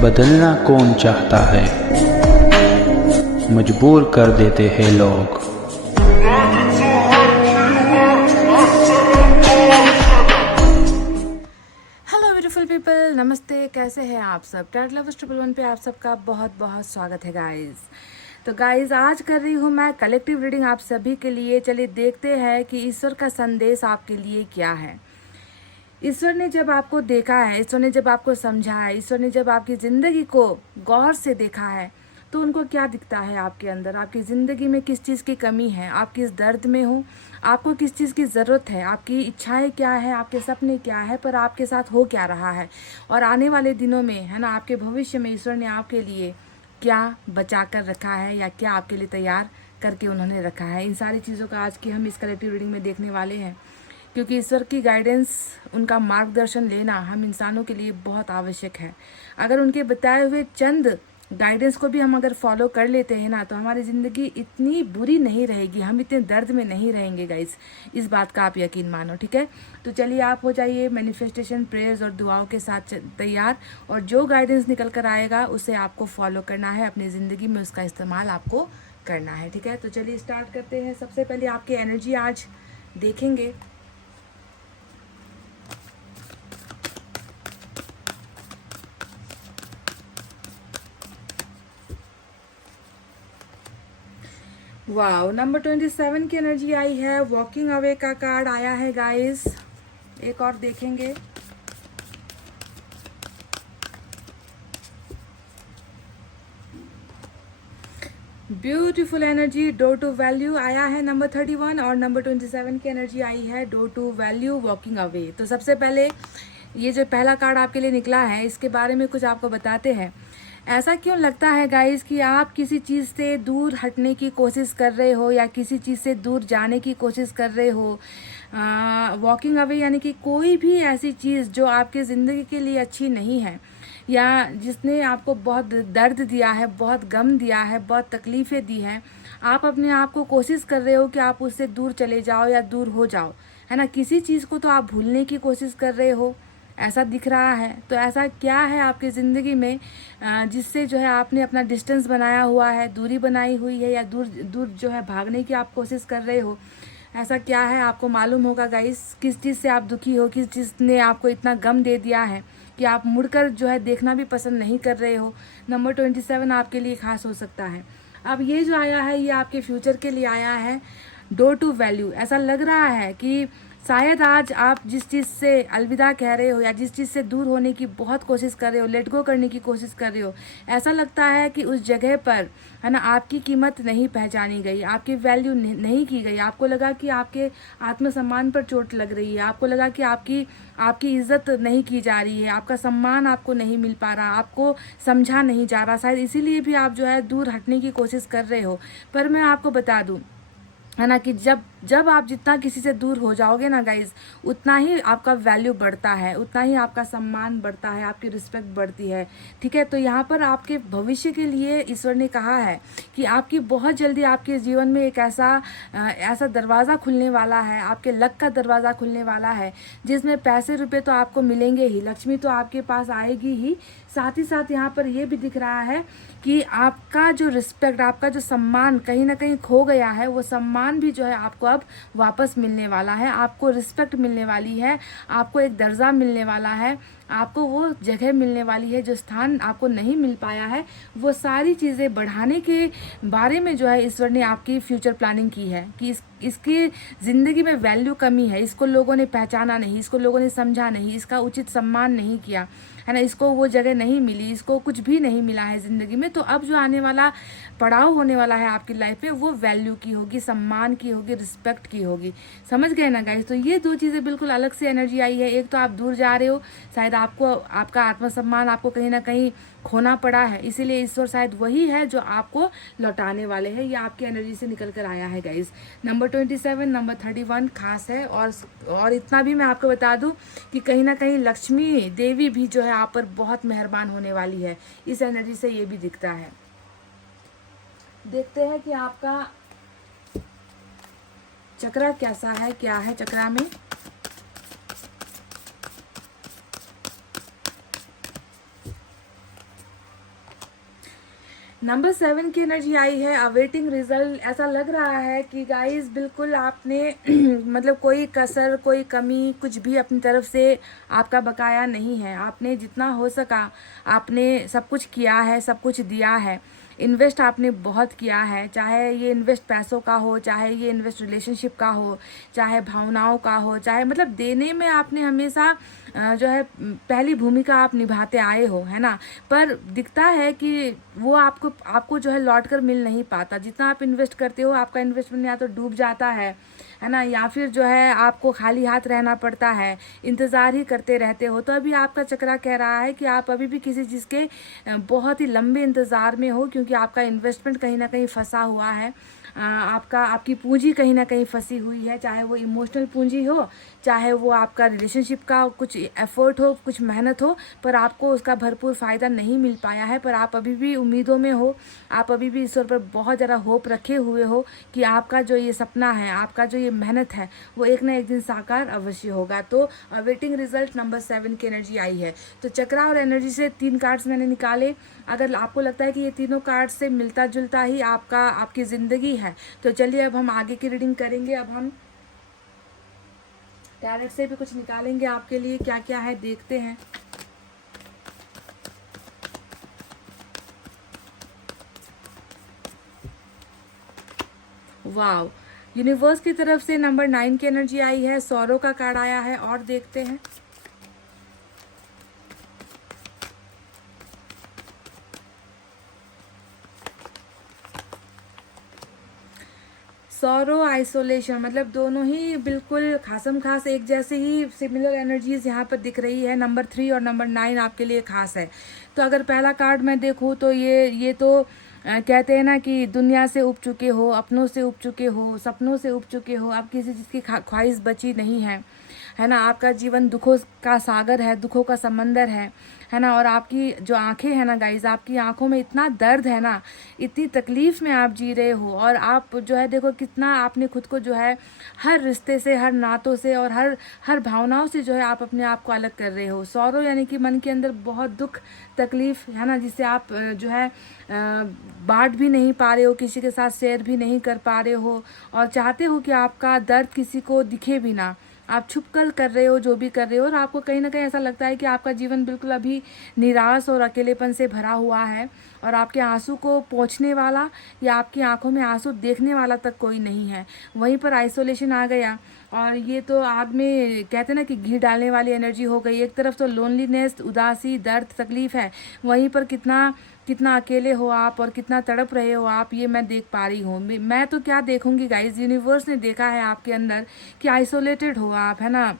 बदलना कौन चाहता है, मजबूर कर देते हैं लोग। हेलो ब्यूटीफुल पीपल, नमस्ते। कैसे हैं आप सब? टैट लवर्स 111 पे आप सबका बहुत बहुत स्वागत है गाइस। तो गाइस, आज कर रही हूँ मैं कलेक्टिव रीडिंग आप सभी के लिए। चलिए देखते हैं कि ईश्वर का संदेश आपके लिए क्या है। ईश्वर ने जब आपको देखा है, ईश्वर ने जब आपको समझा है, ईश्वर ने जब आपकी ज़िंदगी को गौर से देखा है, तो उनको क्या दिखता है आपके अंदर? आपकी ज़िंदगी में किस चीज़ की कमी है? आप किस दर्द में हो? आपको किस चीज़ की ज़रूरत है? आपकी इच्छाएं क्या है? आपके सपने क्या है? पर आपके साथ हो क्या रहा है? और आने वाले दिनों में, है ना, आपके भविष्य में ईश्वर ने आपके लिए क्या बचा कर रखा है या क्या आपके लिए तैयार करके उन्होंने रखा है? इन सारी चीज़ों का आज की हम इस कलेक्टिव रीडिंग में देखने वाले हैं, क्योंकि ईश्वर की गाइडेंस, उनका मार्गदर्शन लेना हम इंसानों के लिए बहुत आवश्यक है। अगर उनके बताए हुए चंद गाइडेंस को भी हम अगर फॉलो कर लेते हैं ना, तो हमारी ज़िंदगी इतनी बुरी नहीं रहेगी, हम इतने दर्द में नहीं रहेंगे गाइस। इस बात का आप यकीन मानो, ठीक है? तो चलिए आप हो जाइए मैनिफेस्टेशन, प्रेयर्स और दुआओं के साथ तैयार, और जो गाइडेंस निकल कर आएगा उसे आपको फॉलो करना है, अपनी ज़िंदगी में उसका इस्तेमाल आपको करना है, ठीक है? तो चलिए स्टार्ट करते हैं। सबसे पहले आपकी एनर्जी आज देखेंगे। वाओ, नंबर 27 की एनर्जी आई है। वॉकिंग अवे का कार्ड आया है गाइस। एक और देखेंगे। Beautiful energy, door to value आया है नंबर 31, और नंबर 27 की एनर्जी आई है door to value, walking away. तो सबसे पहले ये जो पहला कार्ड आपके लिए निकला है, इसके बारे में कुछ आपको बताते हैं। ऐसा क्यों लगता है गाइस कि आप किसी चीज़ से दूर हटने की कोशिश कर रहे हो या किसी चीज़ से दूर जाने की कोशिश कर रहे हो? वॉकिंग अवे यानी कि कोई भी ऐसी चीज़ जो आपकी ज़िंदगी के लिए अच्छी नहीं है, या जिसने आपको बहुत दर्द दिया है, बहुत गम दिया है, बहुत तकलीफ़ें दी हैं, आप अपने आप को कोशिश कर रहे हो कि आप उससे दूर चले जाओ या दूर हो जाओ, है ना? किसी चीज़ को तो आप भूलने की कोशिश कर रहे हो, ऐसा दिख रहा है। तो ऐसा क्या है आपकी ज़िंदगी में जिससे जो है आपने अपना डिस्टेंस बनाया हुआ है, दूरी बनाई हुई है, या दूर दूर जो है भागने की आप कोशिश कर रहे हो? ऐसा क्या है? आपको मालूम होगा गाइस, किस चीज़ से आप दुखी हो, किस चीज़ ने आपको इतना गम दे दिया है कि आप मुड़कर जो है देखना भी पसंद नहीं कर रहे हो। नंबर 27 आपके लिए खास हो सकता है। अब ये जो आया है, ये आपके फ्यूचर के लिए आया है, डोर टू वैल्यू। ऐसा लग रहा है कि शायद आज आप जिस चीज़ से अलविदा कह रहे हो या जिस चीज़ से दूर होने की बहुत कोशिश कर रहे हो, लेट गो करने की कोशिश कर रहे हो, ऐसा लगता है कि उस जगह पर, है ना, आपकी कीमत नहीं पहचानी गई, आपकी वैल्यू नहीं की गई। आपको लगा कि आपके आत्मसम्मान पर चोट लग रही है, आपको लगा कि आपकी इज्जत नहीं की जा रही है, आपका सम्मान आपको नहीं मिल पा रहा, आपको समझा नहीं जा रहा। शायद इसीलिए भी आप जो है दूर हटने की कोशिश कर रहे हो। पर मैं आपको बता दूं, है ना, कि जब आप जितना किसी से दूर हो जाओगे ना गाइज, उतना ही आपका वैल्यू बढ़ता है, उतना ही आपका सम्मान बढ़ता है, आपकी रिस्पेक्ट बढ़ती है, ठीक है? तो यहाँ पर आपके भविष्य के लिए ईश्वर ने कहा है कि आपकी बहुत जल्दी आपके जीवन में एक ऐसा दरवाज़ा खुलने वाला है, आपके लक का दरवाज़ा खुलने वाला है, जिसमें पैसे रुपए तो आपको मिलेंगे ही, लक्ष्मी तो आपके पास आएगी ही। साथ ही साथ यहाँ पर ये भी दिख रहा है कि आपका जो रिस्पेक्ट, आपका जो सम्मान कहीं ना कहीं खो गया है, वो सम्मान भी जो है आपको अब वापस मिलने वाला है, आपको रिस्पेक्ट मिलने वाली है, आपको एक दर्जा मिलने वाला है, आपको वो जगह मिलने वाली है जो स्थान आपको नहीं मिल पाया है। वो सारी चीज़ें बढ़ाने के बारे में जो है ईश्वर ने आपकी फ्यूचर प्लानिंग की है कि इसकी ज़िंदगी में वैल्यू कमी है, इसको लोगों ने पहचाना नहीं, इसको लोगों ने समझा नहीं, इसका उचित सम्मान नहीं किया, है ना, इसको वो जगह नहीं मिली, इसको कुछ भी नहीं मिला है ज़िंदगी में। तो अब जो आने वाला पड़ाव होने वाला है आपकी लाइफ में, वो वैल्यू की होगी, सम्मान की होगी, रिस्पेक्ट की होगी। समझ गए ना गाइस? तो ये दो चीज़ें बिल्कुल अलग से एनर्जी आई है। एक तो आप दूर जा रहे हो, शायद आपको आपका आत्मसम्मान आपको कहीं ना कहीं खोना पड़ा है, इसीलिए ईश्वर शायद वही है जो आपको लौटाने वाले हैं। ये आपकी एनर्जी से निकल कर आया है गाइस। नंबर 27, नंबर 31 खास है। और इतना भी मैं आपको बता दूं कि कहीं ना कहीं लक्ष्मी देवी भी जो है आप पर बहुत मेहरबान होने वाली है। इस एनर्जी से ये भी दिखता है। देखते हैं कि आपका चक्रा कैसा है, क्या है चक्रा में। नंबर 7 की एनर्जी आई है अवेटिंग रिजल्ट। ऐसा लग रहा है कि गाइस बिल्कुल आपने मतलब कोई कसर कोई कमी कुछ भी अपनी तरफ से आपका बकाया नहीं है। आपने जितना हो सका आपने सब कुछ किया है, सब कुछ दिया है। इन्वेस्ट आपने बहुत किया है, चाहे ये इन्वेस्ट पैसों का हो, चाहे ये इन्वेस्ट रिलेशनशिप का हो, चाहे भावनाओं का हो, चाहे मतलब देने में आपने हमेशा जो है पहली भूमिका आप निभाते आए हो, है ना। पर दिखता है कि वो आपको जो है लौट कर मिल नहीं पाता। जितना आप इन्वेस्ट करते हो आपका इन्वेस्टमेंट या तो डूब जाता है ना, या फिर जो है आपको खाली हाथ रहना पड़ता है, इंतज़ार ही करते रहते हो। तो अभी आपका चक्रा कह रहा है कि आप अभी भी किसी चीज़ के बहुत ही लंबे इंतज़ार में हो, क्योंकि आपका इन्वेस्टमेंट कहीं ना कहीं फंसा हुआ है। आपकी पूंजी कहीं ना कहीं फंसी हुई है, चाहे वो इमोशनल पूंजी हो, चाहे वो आपका रिलेशनशिप का कुछ एफर्ट हो, कुछ मेहनत हो, पर आपको उसका भरपूर फ़ायदा नहीं मिल पाया है। पर आप अभी भी उम्मीदों में हो, आप अभी भी ईश्वर पर बहुत ज़्यादा होप रखे हुए हो कि आपका जो ये सपना है, आपका जो ये मेहनत है, वो एक ना एक दिन साकार अवश्य होगा। तो वेटिंग रिजल्ट नंबर 7 की एनर्जी आई है। तो चक्रा और एनर्जी से 3 कार्ड्स मैंने निकाले। अगर आपको लगता है कि ये तीनों कार्ड से मिलता जुलता ही आपकी ज़िंदगी है, तो चलिए अब हम आगे की रीडिंग करेंगे। अब हम टैरेट से भी कुछ निकालेंगे आपके लिए, क्या क्या है देखते हैं। वाओ, यूनिवर्स की तरफ से नंबर 9 की एनर्जी आई है, सौरों का कार्ड आया है। और देखते हैं सौरो आइसोलेशन, मतलब दोनों ही बिल्कुल खासम खास एक जैसे ही सिमिलर एनर्जीज यहाँ पर दिख रही है। नंबर 3 और नंबर 9 आपके लिए खास है। तो अगर पहला कार्ड मैं देखूँ तो ये तो कहते हैं ना कि दुनिया से उब चुके हो, अपनों से उब चुके हो, सपनों से उब चुके हो, अब किसी चीज़ की ख्वाहिश बची नहीं है ना। आपका जीवन दुखों का सागर है, दुखों का समंदर है ना। और आपकी जो आंखें हैं ना गाइज, आपकी आंखों में इतना दर्द है ना, इतनी तकलीफ में आप जी रहे हो। और आप जो है देखो कितना आपने खुद को जो है हर रिश्ते से, हर नातों से और हर भावनाओं से जो है आप अपने आप को अलग कर रहे हो। सौरो यानी कि मन के अंदर बहुत दुख तकलीफ है ना, जिससे आप जो है बांट भी नहीं पा रहे हो, किसी के साथ शेयर भी नहीं कर पा रहे हो, और चाहते हो कि आपका दर्द किसी को दिखे भी ना। आप छुप कर रहे हो जो भी कर रहे हो, और आपको कहीं ना कहीं ऐसा लगता है कि आपका जीवन बिल्कुल अभी निराश और अकेलेपन से भरा हुआ है, और आपके आंसू को पोंछने वाला या आपकी आंखों में आंसू देखने वाला तक कोई नहीं है। वहीं पर आइसोलेशन आ गया, और ये तो आग में कहते हैं ना कि घी डालने वाली एनर्जी हो गई। एक तरफ तो लोनलीनेस, उदासी, दर्द, तकलीफ है, वहीं पर कितना कितना अकेले हो आप और कितना तड़प रहे हो आप, ये मैं देख पा रही हूँ। मैं तो क्या देखूंगी गाइज, यूनिवर्स ने देखा है आपके अंदर कि आइसोलेटेड हो आप, है ना।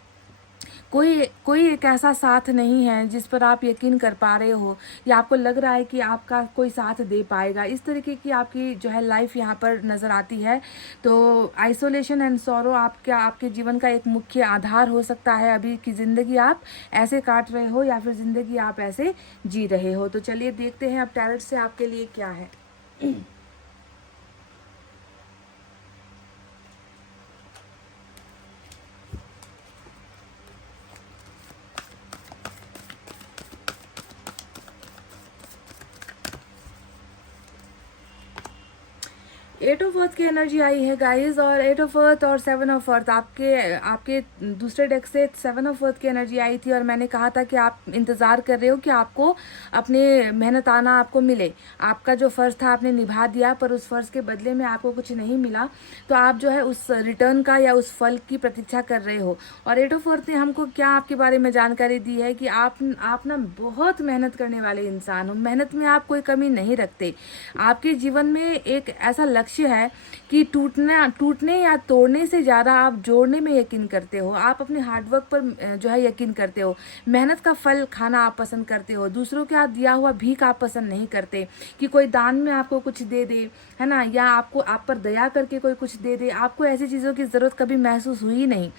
कोई एक ऐसा साथ नहीं है जिस पर आप यकीन कर पा रहे हो, या आपको लग रहा है कि आपका कोई साथ दे पाएगा। इस तरीके की आपकी जो है लाइफ यहाँ पर नज़र आती है। तो आइसोलेशन एंड सॉरो आपके जीवन का एक मुख्य आधार हो सकता है। अभी की ज़िंदगी आप ऐसे काट रहे हो, या फिर ज़िंदगी आप ऐसे जी रहे हो। तो चलिए देखते हैं अब टैरेट से आपके लिए क्या है। एट ऑफ अर्थ की एनर्जी आई है गाइज, और 8 ऑफ अर्थ और 7 ऑफ अर्थ आपके दूसरे डेक से 7 ऑफ अर्थ की एनर्जी आई थी। और मैंने कहा था कि आप इंतज़ार कर रहे हो कि आपको अपने मेहनत आना आपको मिले। आपका जो फ़र्ज़ था आपने निभा दिया, पर उस फ़र्ज़ के बदले में आपको कुछ नहीं मिला, तो आप जो है उस रिटर्न का या उस फल की प्रतीक्षा कर रहे हो। और 8 ऑफ अर्थ ने हमको क्या आपके बारे में जानकारी दी है कि आप ना बहुत मेहनत करने वाले इंसान हो। मेहनत में आप कोई कमी नहीं रखते। आपके जीवन में एक ऐसा लक्ष्य है कि टूटने या तोड़ने से ज़्यादा आप जोड़ने में यकीन करते हो। आप अपने हार्डवर्क पर जो है यकीन करते हो। मेहनत का फल खाना आप पसंद करते हो। दूसरों के हाथ दिया हुआ भीख आप पसंद नहीं करते, कि कोई दान में आपको कुछ दे दे, है ना, या आप पर दया करके कोई कुछ दे दे। आपको ऐसी चीज़ों की ज़रूरत कभी महसूस हुई नहीं।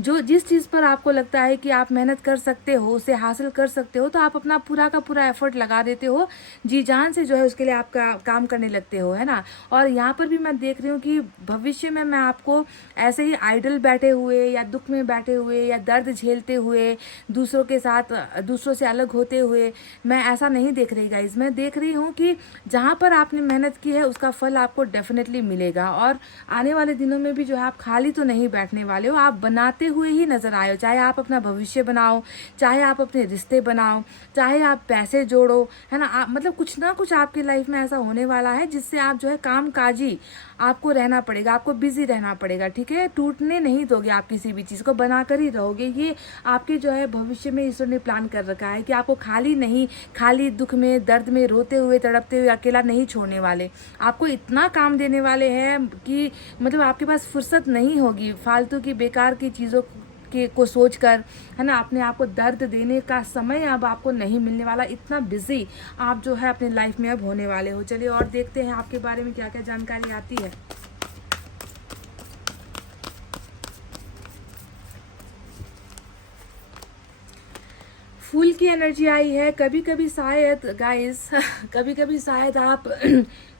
जिस चीज़ पर आपको लगता है कि आप मेहनत कर सकते हो, उसे हासिल कर सकते हो, तो आप अपना पूरा का पूरा एफर्ट लगा देते हो, जी जान से जो है उसके लिए आपका काम करने लगते हो, है ना। और यहाँ पर भी मैं देख रही हूँ कि भविष्य में मैं आपको ऐसे ही आइडल बैठे हुए या दुख में बैठे हुए या दर्द झेलते हुए दूसरों के साथ दूसरों से अलग होते हुए मैं ऐसा नहीं देख रही गाइज। मैं देख रही हूँ कि जहाँ पर आपने मेहनत की है उसका फल आपको डेफिनेटली मिलेगा, और आने वाले दिनों में भी जो है आप खाली तो नहीं बैठने वाले हो, आप बनाते हुए ही नजर आए हो। चाहे आप अपना भविष्य बनाओ, चाहे आप अपने रिश्ते बनाओ, चाहे आप पैसे जोड़ो, है ना। आप मतलब कुछ ना कुछ आपकी लाइफ में ऐसा होने वाला है जिससे आप जो है काम काजी आपको रहना पड़ेगा, आपको बिजी रहना पड़ेगा, ठीक है। टूटने नहीं दोगे आप किसी भी चीज़ को, बना कर ही रहोगे। ये आपके जो है भविष्य में ईश्वर ने प्लान कर रखा है कि आपको खाली नहीं, खाली दुख में दर्द में रोते हुए तड़पते हुए अकेला नहीं छोड़ने वाले। आपको इतना काम देने वाले हैं कि मतलब आपके पास फुर्सत नहीं होगी फालतू की बेकार की चीज़ों के को सोच कर, है ना। अपने आप को दर्द देने का समय अब आपको नहीं मिलने वाला। इतना बिजी आप जो है अपनी लाइफ में अब होने वाले हो। चलिए और देखते हैं आपके बारे में क्या क्या जानकारी आती है। फूल की एनर्जी आई है। कभी कभी शायद गाइस कभी कभी शायद आप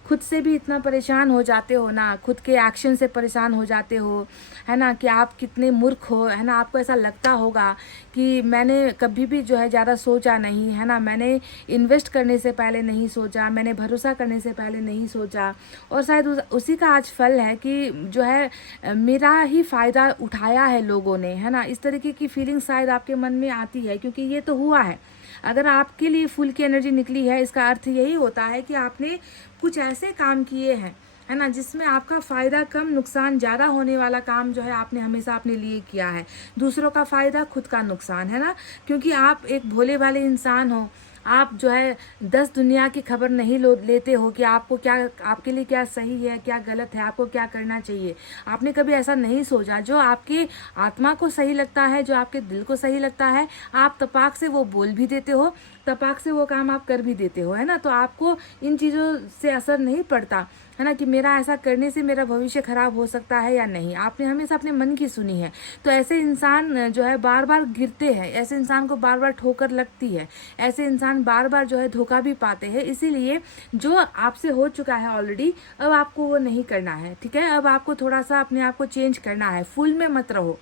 खुद से भी इतना परेशान हो जाते हो ना, खुद के एक्शन से परेशान हो जाते हो, है ना, कि आप कितने मूर्ख हो, है ना। आपको ऐसा लगता होगा कि मैंने कभी भी जो है ज़्यादा सोचा नहीं, है ना, मैंने इन्वेस्ट करने से पहले नहीं सोचा, मैंने भरोसा करने से पहले नहीं सोचा, और शायद उसी का आज फल है कि जो है मेरा ही फ़ायदा उठाया है लोगों ने, है ना। इस तरीके की फीलिंग शायद आपके मन में आती है, क्योंकि ये तो हुआ है। अगर आपके लिए फूल की एनर्जी निकली है, इसका अर्थ यही होता है कि आपने कुछ ऐसे काम किए हैं, है ना, जिसमें आपका फ़ायदा कम नुकसान ज़्यादा होने वाला काम जो है आपने हमेशा अपने लिए किया है। दूसरों का फ़ायदा खुद का नुकसान, है ना। क्योंकि आप एक भोले भाले इंसान हो। आप जो है 10 दुनिया की खबर नहीं लेते हो कि आपको क्या, आपके लिए क्या सही है, क्या गलत है, आपको क्या करना चाहिए। आपने कभी ऐसा नहीं सोचा। जो आपके आत्मा को सही लगता है, जो आपके दिल को सही लगता है, आप तपाक से वो बोल भी देते हो, तपाक से वो काम आप कर भी देते हो, है ना। तो आपको इन चीज़ों से असर नहीं पड़ता, है ना, कि मेरा ऐसा करने से मेरा भविष्य खराब हो सकता है या नहीं। आपने हमेशा अपने मन की सुनी है। तो ऐसे इंसान जो है बार बार गिरते हैं, ऐसे इंसान को बार बार ठोकर लगती है, ऐसे इंसान बार बार जो है धोखा भी पाते हैं। इसीलिए जो आपसे हो चुका है ऑलरेडी, अब आपको वो नहीं करना है, ठीक है। अब आपको थोड़ा सा अपने आप को चेंज करना है। फूल में मत रहो,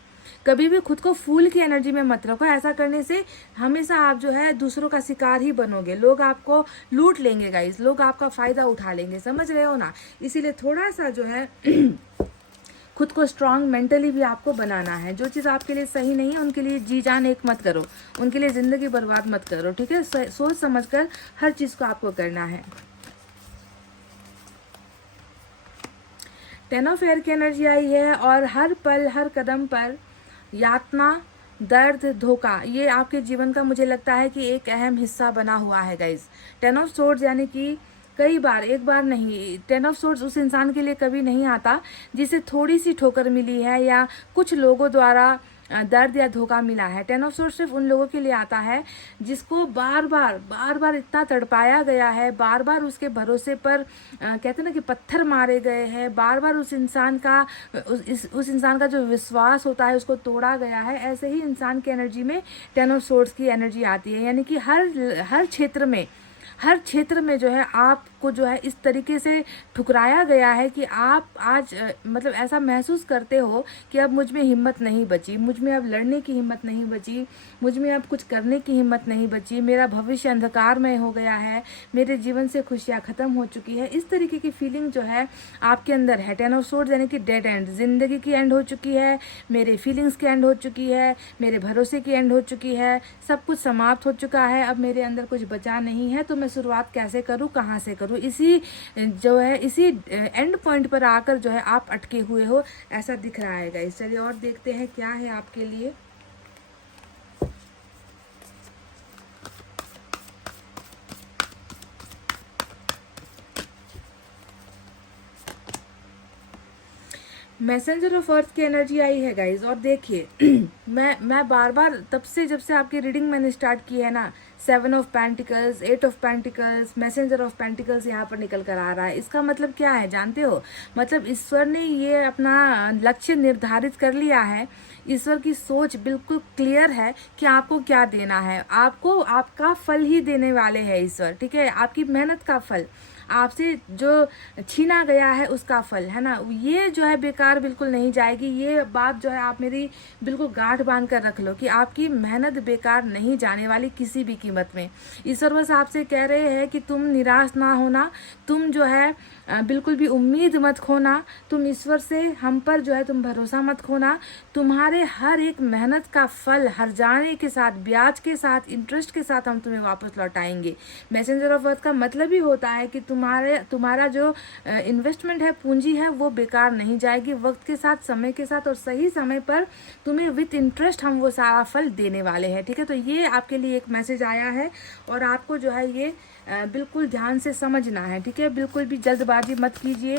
कभी भी खुद को फूल की एनर्जी में मत रखो। ऐसा करने से हमेशा आप जो है दूसरों का शिकार ही बनोगे। लोग आपको लूट लेंगे गाइस, लोग आपका फायदा उठा लेंगे, समझ रहे हो ना। इसीलिए थोड़ा सा जो है खुद को स्ट्रांग मेंटली भी आपको बनाना है। जो चीज़ आपके लिए सही नहीं है उनके लिए जी जान एक मत करो, उनके लिए ज़िंदगी बर्बाद मत करो, ठीक है। सोच समझ कर हर चीज़ को आपको करना है। 10 ऑफ एयर की एनर्जी आई है, और हर पल हर कदम पर यातना, दर्द, धोखा, ये आपके जीवन का मुझे लगता है कि एक अहम हिस्सा बना हुआ है गाइज। 10 ऑफ सोर्ड्स यानी कि कई बार, एक बार नहीं, 10 ऑफ सोर्ड्स उस इंसान के लिए कभी नहीं आता जिसे थोड़ी सी ठोकर मिली है या कुछ लोगों द्वारा दर्द या धोखा मिला है। 10 ऑफ सोर्ड्स सिर्फ उन लोगों के लिए आता है जिसको बार बार इतना तड़पाया गया है, बार बार उसके भरोसे पर कहते हैं ना कि पत्थर मारे गए हैं, बार बार उस इंसान का उस इंसान का जो विश्वास होता है उसको तोड़ा गया है। ऐसे ही इंसान की एनर्जी में 10 ऑफ सोर्ड्स की एनर्जी आती है। यानी कि हर क्षेत्र में जो है आपको जो है इस तरीके से ठुकराया गया है कि आप आज मतलब ऐसा महसूस करते हो कि अब मुझ में हिम्मत नहीं बची, मुझ में अब लड़ने की हिम्मत नहीं बची, मुझ में अब कुछ करने की हिम्मत नहीं बची, मेरा भविष्य अंधकारमय हो गया है, मेरे जीवन से खुशियाँ ख़त्म हो चुकी है। इस तरीके की फीलिंग जो है आपके अंदर है। 10 ऑफ सोर्ड्स यानी कि डेड एंड, जिंदगी की एंड हो चुकी है, मेरे फीलिंग्स की एंड हो चुकी है, मेरे भरोसे की एंड हो चुकी है, सब कुछ समाप्त हो चुका है, अब मेरे अंदर कुछ बचा नहीं है। तो मैं शुरुआत कैसे करूँ, कहाँ से करूँ, इसी जो है इसी एंड पॉइंट पर आकर जो है आप अटके हुए हो, ऐसा दिख रहा है गाइस। चलिए और देखते हैं क्या है आपके लिए। मैसेंजर ऑफ अर्थ की एनर्जी आई है गाइज। और देखिए मैं बार बार तब से जब से आपकी रीडिंग मैंने स्टार्ट की है ना, 7 of pentacles, 8 of pentacles, messenger of pentacles यहाँ पर निकल कर आ रहा है। इसका मतलब क्या है जानते हो? मतलब ईश्वर ने ये अपना लक्ष्य निर्धारित कर लिया है। ईश्वर की सोच बिल्कुल क्लियर है कि आपको क्या देना है। आपको आपका फल ही देने वाले हैं ईश्वर, ठीक है, आपकी मेहनत का फल। आपसे जो छीना गया है उसका फल, है ना, ये जो है बेकार बिल्कुल नहीं जाएगी। ये बात जो है आप मेरी बिल्कुल गांठ बांध कर रख लो कि आपकी मेहनत बेकार नहीं जाने वाली किसी भी कीमत में। ईश्वर बस आपसे कह रहे हैं कि तुम निराश ना होना, तुम जो है बिल्कुल भी उम्मीद मत खोना, तुम ईश्वर से, हम पर जो है तुम भरोसा मत खोना। तुम्हारे हर एक मेहनत का फल हर्जाने के साथ, ब्याज के साथ, इंटरेस्ट के साथ हम तुम्हें वापस लौटाएंगे। मैसेंजर ऑफ अर्थ का मतलब ही होता है कि तुम्हारा जो इन्वेस्टमेंट है, पूंजी है, वो बेकार नहीं जाएगी। वक्त के साथ, समय के साथ और सही समय पर तुम्हें विथ इंटरेस्ट हम वो सारा फल देने वाले हैं। ठीक है, तो ये आपके लिए एक मैसेज आया है और आपको जो है ये बिल्कुल ध्यान से समझना है। ठीक है, बिल्कुल भी जल्दबाजी मत कीजिए,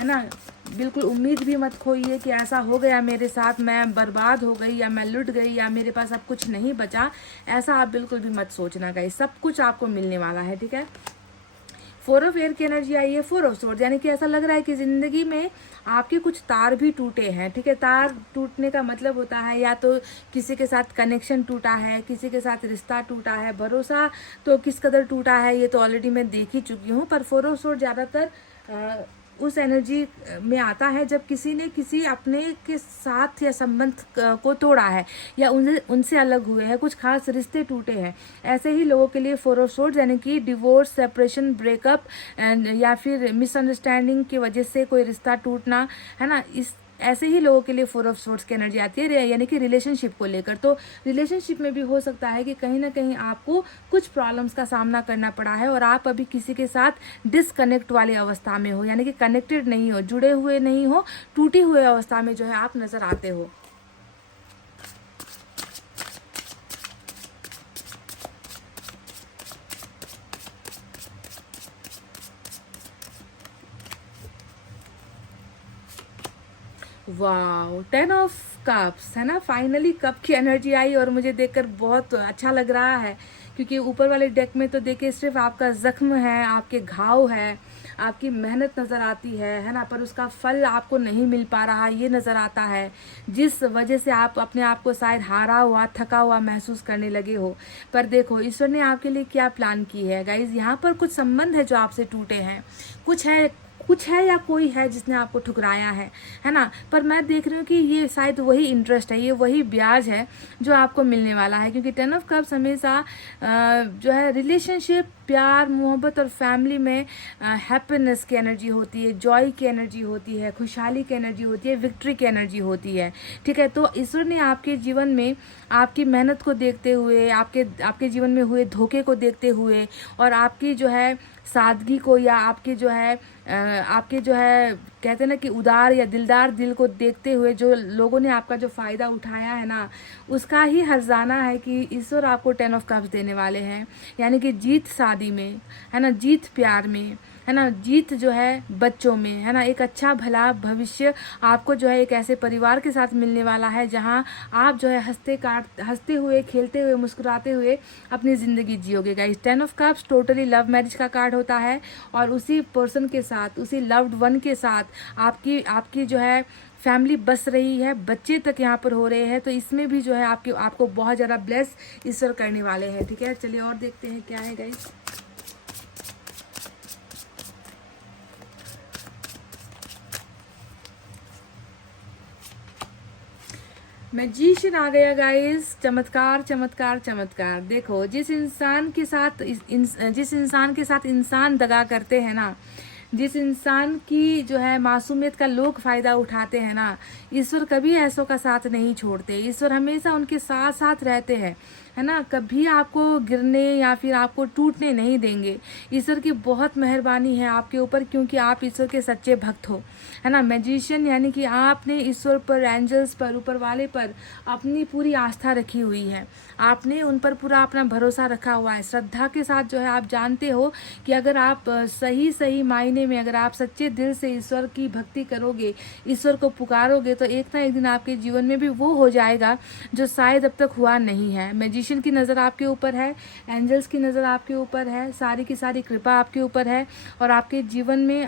है ना, बिल्कुल उम्मीद भी मत खोइए कि ऐसा हो गया मेरे साथ, मैं बर्बाद हो गई या मैं लुट गई या मेरे पास अब कुछ नहीं बचा। ऐसा आप बिल्कुल भी मत सोचना गाइस, सब कुछ आपको मिलने वाला है। ठीक है, 4 ऑफ एयर की एनर्जी आई है, 4 ऑफ सोर्ड, यानी कि ऐसा लग रहा है कि जिंदगी में आपके कुछ तार भी टूटे हैं। ठीक है, तार टूटने का मतलब होता है या तो किसी के साथ कनेक्शन टूटा है, किसी के साथ रिश्ता टूटा है, भरोसा तो किस कदर टूटा है ये तो ऑलरेडी मैं देख ही चुकी हूँ। पर 4 ऑफ सोर्ड ज़्यादातर उस एनर्जी में आता है जब किसी ने किसी अपने के साथ या संबंध को तोड़ा है या उनसे अलग हुए हैं, कुछ खास रिश्ते टूटे हैं। ऐसे ही लोगों के लिए 4 ऑफ सोर्ड्स यानी कि डिवोर्स, सेपरेशन, ब्रेकअप या फिर मिसअंडरस्टैंडिंग की वजह से कोई रिश्ता टूटना, है ना, इस ऐसे ही लोगों के लिए 4 ऑफ सोर्ड्स की एनर्जी आती है, यानी कि रिलेशनशिप को लेकर। तो रिलेशनशिप में भी हो सकता है कि कहीं ना कहीं आपको कुछ प्रॉब्लम्स का सामना करना पड़ा है और आप अभी किसी के साथ डिसकनेक्ट वाली अवस्था में हो, यानी कि कनेक्टेड नहीं हो, जुड़े हुए नहीं हो, टूटी हुई अवस्था में जो है आप नजर आते हो। वाओ, 10 ऑफ कप्स, है ना, फाइनली कप की एनर्जी आई और मुझे देखकर बहुत अच्छा लग रहा है क्योंकि ऊपर वाले डेक में तो देखिए सिर्फ आपका जख्म है, आपके घाव है, आपकी मेहनत नज़र आती है ना, पर उसका फल आपको नहीं मिल पा रहा ये नज़र आता है, जिस वजह से आप अपने आप को शायद हारा हुआ, थका हुआ महसूस करने लगे हो। पर देखो ईश्वर ने आपके लिए क्या प्लान की है गाइज, यहाँ पर कुछ संबंध है जो आपसे टूटे हैं, कुछ है या कोई है जिसने आपको ठुकराया है ना। पर मैं देख रही हूँ कि ये शायद वही इंटरेस्ट है, ये वही ब्याज है जो आपको मिलने वाला है, क्योंकि 10 ऑफ कप्स हमेशा जो है रिलेशनशिप, प्यार, मोहब्बत और फैमिली में हैप्पीनेस की एनर्जी होती है, जॉय की एनर्जी होती है, खुशहाली की एनर्जी होती है, विक्ट्री की एनर्जी होती है। ठीक है, तो ईश्वर ने आपके जीवन में आपकी मेहनत को देखते हुए, आपके जीवन में हुए धोखे को देखते हुए और आपकी जो है सादगी को या आपके जो है कहते हैं ना कि उदार या दिलदार दिल को देखते हुए जो लोगों ने आपका जो फ़ायदा उठाया है ना, उसका ही हर्जाना है कि ईश्वर आपको 10 ऑफ कप्स देने वाले हैं, यानी कि जीत शादी में, है ना, जीत प्यार में, है ना, जीत जो है बच्चों में, है ना, एक अच्छा भला भविष्य आपको जो है एक ऐसे परिवार के साथ मिलने वाला है जहां आप जो है हंसते हुए, खेलते हुए, मुस्कुराते हुए अपनी ज़िंदगी जियोगे guys. 10 of cups totally love marriage का कार्ड होता है और उसी पर्सन के साथ, उसी लव्ड वन के साथ आपकी जो है फैमिली बस रही है, बच्चे तक यहाँ पर हो रहे हैं, तो इसमें भी जो है आपको बहुत ज़्यादा ब्लेस ईश्वर करने वाले हैं। ठीक है, चलिए और देखते हैं क्या है गाइस। मैजिशियन आ गया गाइस, चमत्कार चमत्कार चमत्कार। देखो जिस इंसान के साथ इंसान दगा करते हैं ना, जिस इंसान की जो है मासूमियत का लोग फायदा उठाते हैं ना, ईश्वर कभी ऐसों का साथ नहीं छोड़ते। ईश्वर हमेशा उनके साथ साथ रहते हैं, है ना, कभी आपको गिरने या फिर आपको टूटने नहीं देंगे। ईश्वर की बहुत मेहरबानी है आपके ऊपर क्योंकि आप ईश्वर के सच्चे भक्त हो, है ना। मैजिशियन यानी कि आपने ईश्वर पर, एंजल्स पर, ऊपर वाले पर अपनी पूरी आस्था रखी हुई है, आपने उन पर पूरा अपना भरोसा रखा हुआ है, श्रद्धा के साथ जो है आप जानते हो कि अगर आप सही मायने में, अगर आप सच्चे दिल से ईश्वर की भक्ति करोगे, ईश्वर को पुकारोगे, तो एक ना एक दिन आपके जीवन में भी वो हो जाएगा जो शायद अब तक हुआ नहीं है। मैजिशियन की नज़र आपके ऊपर है, एंजल्स की नज़र आपके ऊपर है, सारी की सारी कृपा आपके ऊपर है और आपके जीवन में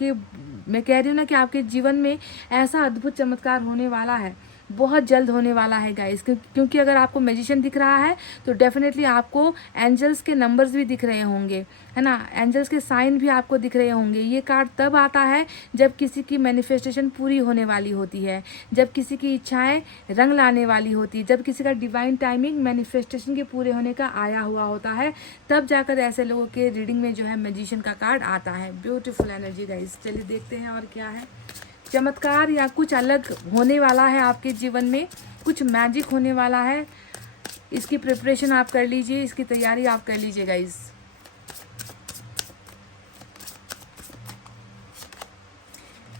मैं कह रही हूँ ना कि आपके जीवन में ऐसा अद्भुत चमत्कार होने वाला है बहुत जल्द होने वाला है गाइस, क्योंकि अगर आपको मैजिशियन दिख रहा है तो डेफिनेटली आपको एंजल्स के नंबर्स भी दिख रहे होंगे, है ना, एंजल्स के साइन भी आपको दिख रहे होंगे। ये कार्ड तब आता है जब किसी की मैनिफेस्टेशन पूरी होने वाली होती है, जब किसी की इच्छाएं रंग लाने वाली होती है, जब किसी का डिवाइन टाइमिंग मैनिफेस्टेशन के पूरे होने का आया हुआ होता है, तब जाकर ऐसे लोगों के रीडिंग में जो है मैजिशियन का कार्ड आता है। Beautiful energy guys. चलिए देखते हैं और क्या है। चमत्कार या कुछ अलग होने वाला है आपके जीवन में, कुछ मैजिक होने वाला है। इसकी प्रिपरेशन आप कर लीजिए, इसकी तैयारी आप कर लीजिए गाइस।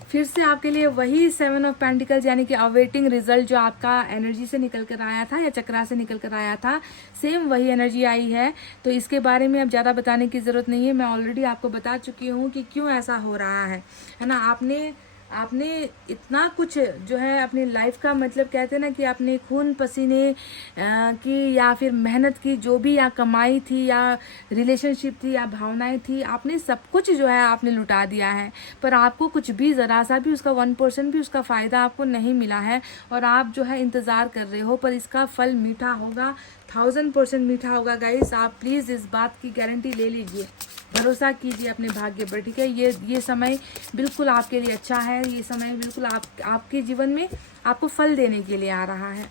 फिर से आपके लिए वही 7 ऑफ पेंटिकल्स यानी कि अवेटिंग रिजल्ट जो आपका एनर्जी से निकल कर आया था या चक्रा से निकल कर आया था, सेम वही एनर्जी आई है। तो इसके बारे में अब ज़्यादा बताने की ज़रूरत नहीं है, मैं ऑलरेडी आपको बता चुकी हूँ कि क्यों ऐसा हो रहा है ना। आपने इतना कुछ जो है अपनी लाइफ का, मतलब कहते हैं ना कि आपने खून पसीने की या फिर मेहनत की, जो भी या कमाई थी या रिलेशनशिप थी या भावनाएं थी, आपने सब कुछ जो है आपने लुटा दिया है, पर आपको कुछ भी ज़रा सा भी उसका 1% भी उसका फ़ायदा आपको नहीं मिला है। और आप जो है इंतज़ार कर रहे हो, पर इसका फल मीठा होगा, 1000% मीठा होगा गाइस। आप प्लीज़ इस बात की गारंटी ले लीजिए, भरोसा कीजिए अपने भाग्य पर, ठीक है। ये समय बिल्कुल आपके लिए अच्छा है, ये समय बिल्कुल आपके जीवन में आपको फल देने के लिए आ रहा है।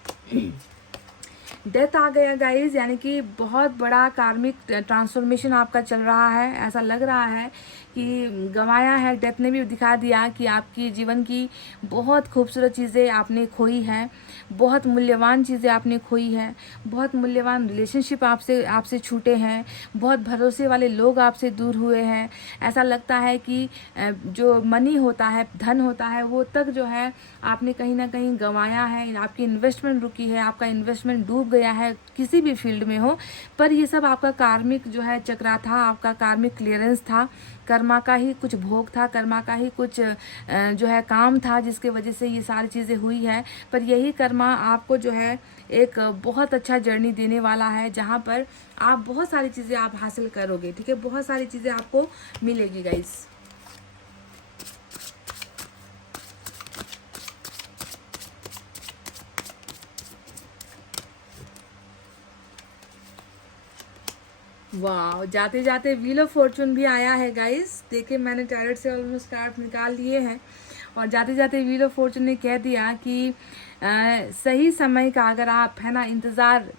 डेथ आ गया गाइज, यानी कि बहुत बड़ा कार्मिक ट्रांसफॉर्मेशन आपका चल रहा है। ऐसा लग रहा है कि गंवाया है, डेथ ने भी दिखा दिया कि आपकी जीवन की बहुत खूबसूरत चीज़ें आपने खोई हैं, बहुत मूल्यवान चीज़ें आपने खोई हैं, बहुत मूल्यवान रिलेशनशिप आपसे छूटे हैं, बहुत भरोसे वाले लोग आपसे दूर हुए हैं। ऐसा लगता है कि जो मनी होता है, धन होता है, वो तक जो है आपने कहीं ना कहीं गंवाया है। आपकी इन्वेस्टमेंट रुकी है, आपका इन्वेस्टमेंट डूब गया है, किसी भी फील्ड में हो। पर ये सब आपका कार्मिक जो है चक्रा था, आपका कार्मिक क्लियरेंस था, कर्मा का ही कुछ भोग था, कर्मा का ही कुछ जो है काम था, जिसके वजह से ये सारी चीज़ें हुई है। पर यही कर्मा आपको जो है एक बहुत अच्छा जर्नी देने वाला है, जहाँ पर आप बहुत सारी चीज़ें आप हासिल करोगे, ठीक है, बहुत सारी चीज़ें आपको मिलेगी गाइस। वाह, जाते जाते व्हील ऑफ फॉर्चून भी आया है गाइस। देखिए मैंने टैरेट से ऑलमोस्ट कार्ड निकाल लिए हैं और जाते जाते व्हील ऑफ फॉर्चून ने कह दिया कि सही समय का अगर आप है ना इंतज़ार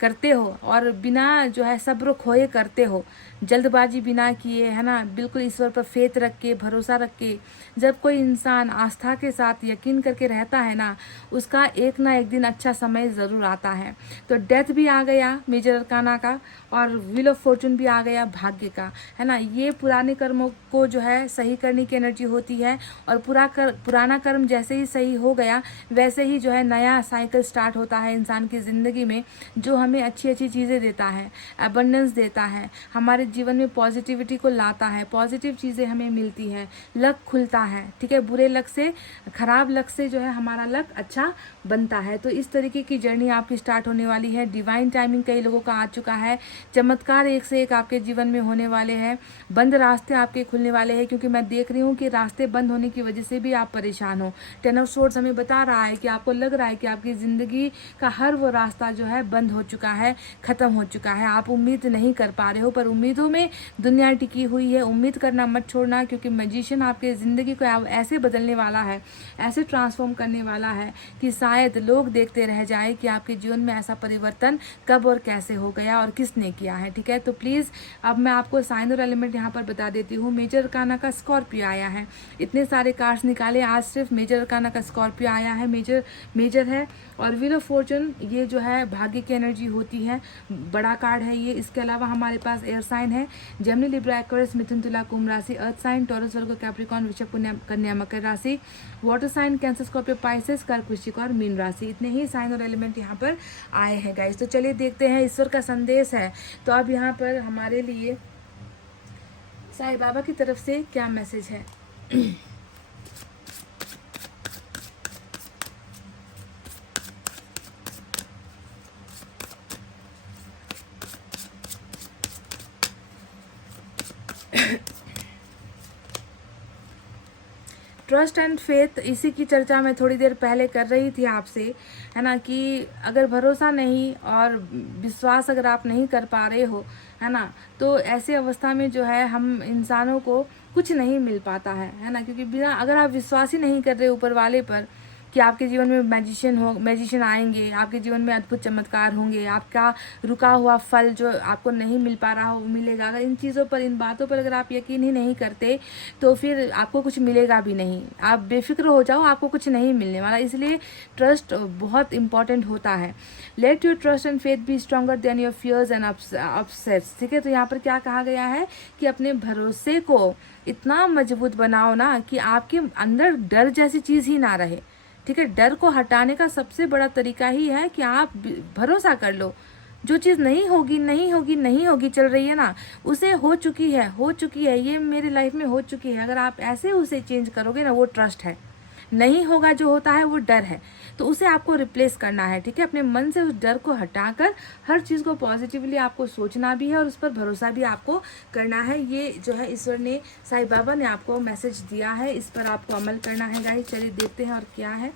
करते हो और बिना जो है सब्र खोए करते हो, जल्दबाजी बिना किए, है ना, बिल्कुल ईश्वर पर फेथ रख के, भरोसा रख के, जब कोई इंसान आस्था के साथ यकीन करके रहता है ना, उसका एक ना एक दिन अच्छा समय ज़रूर आता है। तो डेथ भी आ गया मेजर अरकाना का और व्हील ऑफ फॉर्चून भी आ गया भाग्य का, है ना। ये पुराने कर्मों को जो है सही करने की एनर्जी होती है और पुराना कर्म जैसे ही सही हो गया वैसे ही जो है नया साइकिल स्टार्ट होता है इंसान की ज़िंदगी में, जो हमें अच्छी अच्छी चीज़ें देता है, अबंडेंस देता है, हमारे जीवन में पॉजिटिविटी को लाता है, पॉजिटिव चीज़ें हमें मिलती हैं, लक खुलता है, ठीक है। बुरे लक से, खराब लक से जो है हमारा लक अच्छा बनता है। तो इस तरीके की जर्नी आपकी स्टार्ट होने वाली है। डिवाइन टाइमिंग कई लोगों का आ चुका है, चमत्कार एक से एक आपके जीवन में होने वाले हैं, बंद रास्ते आपके खुलने वाले हैं, क्योंकि मैं देख रही हूँ कि रास्ते बंद होने की वजह से भी आप परेशान हो। 10 ऑफ सोर्ड्स हमें बता रहा है कि आपको लग रहा है कि आपकी ज़िंदगी का हर वो रास्ता जो है बंद हो चुका है, ख़त्म हो चुका है, आप उम्मीद नहीं कर पा रहे हो। पर उम्मीदों में दुनिया टिकी हुई है, उम्मीद करना मत छोड़ना, क्योंकि मैजिशियन आपके ज़िंदगी को ऐसे बदलने वाला है, ऐसे ट्रांसफॉर्म करने वाला है कि शायद लोग देखते रह जाए कि आपके जीवन में ऐसा परिवर्तन कब और कैसे हो गया और किसने किया है, ठीक है। तो प्लीज़ अब मैं आपको साइन और एलिमेंट यहाँ पर बता देती हूँ। मेजर अरकाना का स्कॉर्पियो आया है, इतने सारे कार्ड्स निकाले, आज सिर्फ मेजर अरकाना का स्कॉर्पियो आया है, मेजर है। और व्हील ऑफ फॉर्चून ये जो है भाग्य की एनर्जी होती है, बड़ा कार्ड है ये। इसके अलावा हमारे पास एयर साइन है, जेमिनी, लिब्रा, एक्वेरियस, मिथुन, तुला, कुंभ राशि, earth sign, Taurus, Virgo, Capricorn, वृषभ, कन्या, मकर राशि, water sign, Cancer, Scorpio, Pisces, कर्क, वृश्चिक और मीन राशि। इतने ही साइन और एलिमेंट यहाँ पर आए हैं गाइस। तो चलिए देखते हैं, ईश्वर का संदेश है। तो अब यहाँ पर हमारे लिए साईं बाबा की तरफ से क्या मैसेज है। ट्रस्ट एंड फेथ, इसी की चर्चा मैं थोड़ी देर पहले कर रही थी आपसे, है ना, कि अगर भरोसा नहीं और विश्वास अगर आप नहीं कर पा रहे हो, है ना, तो ऐसी अवस्था में जो है हम इंसानों को कुछ नहीं मिल पाता है ना, क्योंकि बिना अगर आप विश्वास ही नहीं कर रहे ऊपर वाले पर कि आपके जीवन में मैजिशियन आएंगे, आपके जीवन में अद्भुत चमत्कार होंगे, आपका रुका हुआ फल जो आपको नहीं मिल पा रहा हो वो मिलेगा, अगर इन चीज़ों पर, इन बातों पर अगर आप यकीन ही नहीं करते तो फिर आपको कुछ मिलेगा भी नहीं। आप बेफिक्र हो जाओ, आपको कुछ नहीं मिलने वाला। इसलिए ट्रस्ट बहुत इंपॉर्टेंट होता है। Let your trust and faith be stronger than your fears and upsets. ठीक है, तो यहाँ पर क्या कहा गया है कि अपने भरोसे को इतना मजबूत बनाओ ना कि आपके अंदर डर जैसी चीज़ ही ना रहे। ठीक है, डर को हटाने का सबसे बड़ा तरीका ही है कि आप भरोसा कर लो। जो चीज़ नहीं होगी नहीं होगी नहीं होगी चल रही है ना, उसे हो चुकी है, ये मेरी लाइफ में हो चुकी है, अगर आप ऐसे उसे चेंज करोगे ना, वो ट्रस्ट है। नहीं होगा जो होता है वो डर है, तो उसे आपको रिप्लेस करना है। ठीक है, अपने मन से उस डर को हटाकर हर चीज़ को पॉजिटिवली आपको सोचना भी है और उस पर भरोसा भी आपको करना है। ये जो है ईश्वर ने, साईं बाबा ने आपको मैसेज दिया है, इस पर आपको अमल करना है गाइस। चलिए देखते हैं और क्या है।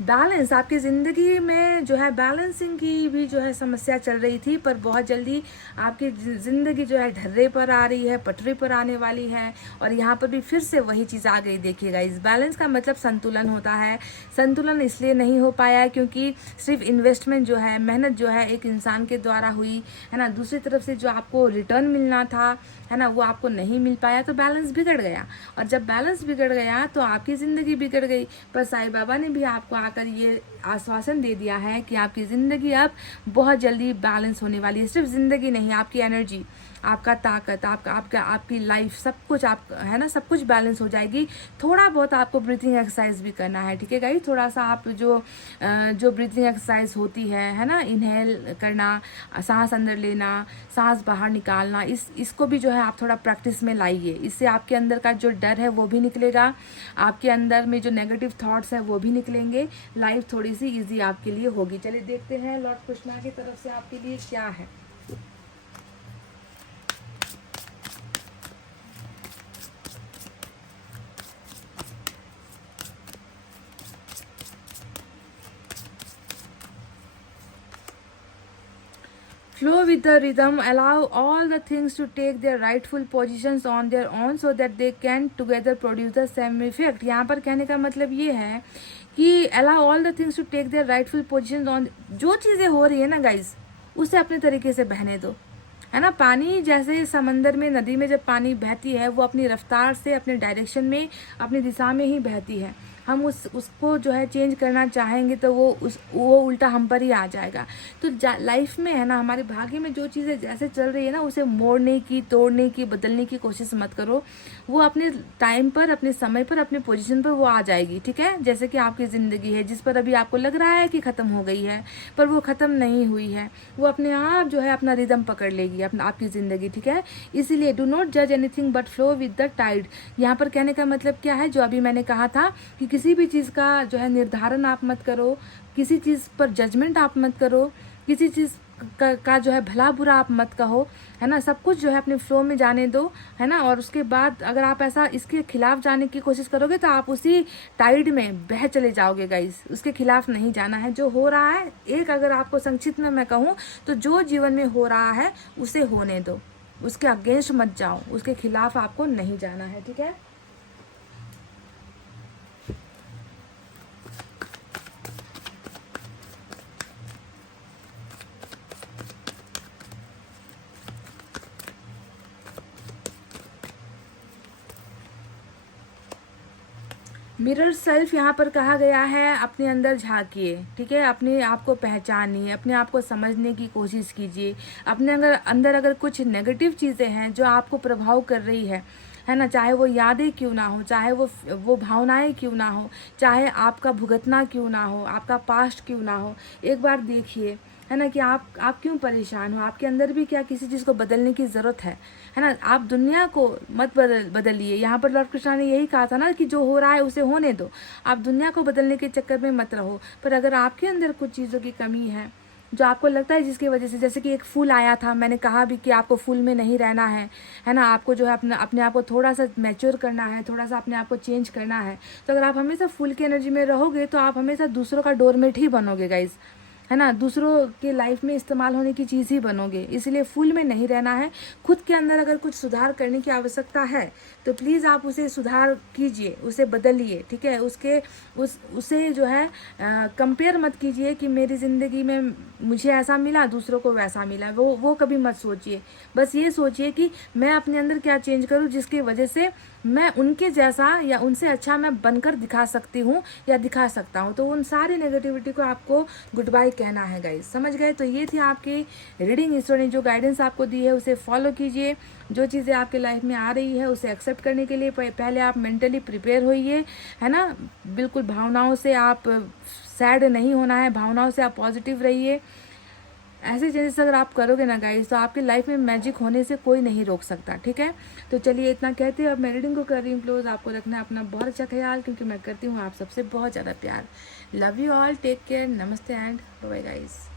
बैलेंस, आपकी ज़िंदगी में जो है बैलेंसिंग की भी जो है समस्या चल रही थी, पर बहुत जल्दी आपकी ज़िंदगी जो है ढर्रे पर आ रही है, पटरी पर आने वाली है। और यहाँ पर भी फिर से वही चीज़ आ गई। देखिएगा, इस बैलेंस का मतलब संतुलन होता है। संतुलन इसलिए नहीं हो पाया क्योंकि सिर्फ इन्वेस्टमेंट जो है, मेहनत जो है एक इंसान के द्वारा हुई, है ना, दूसरी तरफ से जो आपको रिटर्न मिलना था, है ना, वो आपको नहीं मिल पाया, तो बैलेंस बिगड़ गया। और जब बैलेंस बिगड़ गया तो आपकी ज़िंदगी बिगड़ गई। पर साईं बाबा ने भी आपको आकर ये आश्वासन दे दिया है कि आपकी ज़िंदगी अब बहुत जल्दी बैलेंस होने वाली है। सिर्फ ज़िंदगी नहीं, आपकी एनर्जी, आपका ताकत, आपकी लाइफ, सब कुछ आप, है ना, सब कुछ बैलेंस हो जाएगी। थोड़ा बहुत आपको ब्रीथिंग एक्सरसाइज भी करना है। ठीक है गाइस, थोड़ा सा आप जो ब्रीथिंग एक्सरसाइज होती है ना, इनहेल करना, सांस अंदर लेना, सांस बाहर निकालना, इसको भी जो है आप थोड़ा प्रैक्टिस में लाइए। इससे आपके अंदर का जो डर है वो भी निकलेगा, आपके अंदर में जो नेगेटिव थॉट्स है वो भी निकलेंगे, लाइफ थोड़ी सी ईजी आपके लिए होगी। चलिए देखते हैं लॉर्ड कृष्णा की तरफ से आपके लिए क्या है। Flow with the rhythm, allow all the things to take their rightful positions on their own so that they can together produce the same effect। यहाँ पर कहने का मतलब ये है कि allow all the things to take their rightful positions on, जो चीज़ें हो रही है ना गाइज, उसे अपने तरीके से बहने दो, है ना। पानी जैसे समंदर में, नदी में जब पानी बहती है वो अपनी रफ्तार से, अपने डायरेक्शन में, अपनी दिशा में ही बहती है। हम उसको जो है चेंज करना चाहेंगे तो वो उल्टा हम पर ही आ जाएगा। तो लाइफ में, है ना, हमारे भाग्य में जो चीज़ें जैसे चल रही है ना, उसे मोड़ने की, तोड़ने की, बदलने की कोशिश मत करो। वो अपने टाइम पर, अपने समय पर, अपने पोजीशन पर वो आ जाएगी। ठीक है, जैसे कि आपकी ज़िंदगी है जिस पर अभी आपको लग रहा है कि ख़त्म हो गई है, पर वो ख़त्म नहीं हुई है। वो अपने आप जो है अपना रिदम पकड़ लेगी, आपकी ज़िंदगी। ठीक है, इसीलिए डू नॉट जज anything but flow with the tide. यहाँ पर कहने का मतलब क्या है, जो अभी मैंने कहा था कि किसी भी चीज़ का जो है निर्धारण आप मत करो, किसी चीज़ पर जजमेंट आप मत करो, किसी चीज़ का जो है भला बुरा आप मत कहो, है ना। सब कुछ जो है अपने फ्लो में जाने दो, है ना। और उसके बाद अगर आप ऐसा इसके खिलाफ जाने की कोशिश करोगे तो आप उसी टाइड में बह चले जाओगे गाइस। उसके खिलाफ नहीं जाना है। जो हो रहा है, एक अगर आपको संक्षिप्त में मैं कहूँ तो जो जीवन में हो रहा है उसे होने दो, उसके अगेंस्ट मत जाओ, उसके खिलाफ आपको नहीं जाना है। ठीक है, मिरर सेल्फ यहाँ पर कहा गया है, अपने अंदर झांकिए। ठीक है, अपने आप को पहचानिए, अपने आप को समझने की कोशिश कीजिए। अपने अंदर अगर कुछ नेगेटिव चीज़ें हैं जो आपको प्रभाव कर रही है ना, चाहे वो यादें क्यों ना हो, चाहे वो भावनाएं क्यों ना हो, चाहे आपका भुगतना क्यों ना हो, आपका पास्ट क्यों ना हो, एक बार देखिए, है ना, कि आप क्यों परेशान हो, आपके अंदर भी क्या किसी चीज़ को बदलने की ज़रूरत है ना। आप दुनिया को मत बदलिए। यहाँ पर लॉर्ड कृष्णा ने यही कहा था ना कि जो हो रहा है उसे होने दो, आप दुनिया को बदलने के चक्कर में मत रहो। पर अगर आपके अंदर कुछ चीज़ों की कमी है, जो आपको लगता है जिसकी वजह से, जैसे कि एक फूल आया था, मैंने कहा भी कि आपको फूल में नहीं रहना है ना, आपको जो है अपने आप को थोड़ा सा मैच्योर करना है, थोड़ा सा अपने आप को चेंज करना है। तो अगर आप हमेशा फूल की एनर्जी में रहोगे तो आप हमेशा दूसरों का डोरमेट ही बनोगे गाइज, है ना, दूसरों के लाइफ में इस्तेमाल होने की चीज़ ही बनोगे। इसलिए फूल में नहीं रहना है। खुद के अंदर अगर कुछ सुधार करने की आवश्यकता है तो प्लीज़ आप उसे सुधार कीजिए, उसे बदलिए, ठीक है। उसे जो है कंपेयर मत कीजिए कि मेरी ज़िंदगी में मुझे ऐसा मिला, दूसरों को वैसा मिला, वो कभी मत सोचिए। बस ये सोचिए कि मैं अपने अंदर क्या चेंज करूँ जिसकी वजह से मैं उनके जैसा या उनसे अच्छा मैं बनकर दिखा सकती हूँ या दिखा सकता हूँ। तो उन सारी नेगेटिविटी को आपको गुड बाय कहना है गाइज, समझ गए। तो ये थी आपकी रीडिंग। ईश्वर ने जो गाइडेंस आपको दी है उसे फॉलो कीजिए। जो चीज़ें आपके लाइफ में आ रही है उसे एक्सेप्ट करने के लिए पहले आप मेंटली प्रिपेयर होइए, है ना। बिल्कुल भावनाओं से आप सैड नहीं होना है, भावनाओं से आप पॉजिटिव रहिए। ऐसे चेंजेस अगर आप करोगे ना गाइस तो आपकी लाइफ में मैजिक होने से कोई नहीं रोक सकता, ठीक है। तो चलिए इतना कहते हैं, अब मैं रीडिंग को कर रही हूँ क्लोज। आपको रखना है अपना बहुत अच्छा ख्याल, क्योंकि मैं करती हूँ आप सबसे बहुत ज़्यादा प्यार। Love you all, take care, नमस्ते एंड बाय गाइस।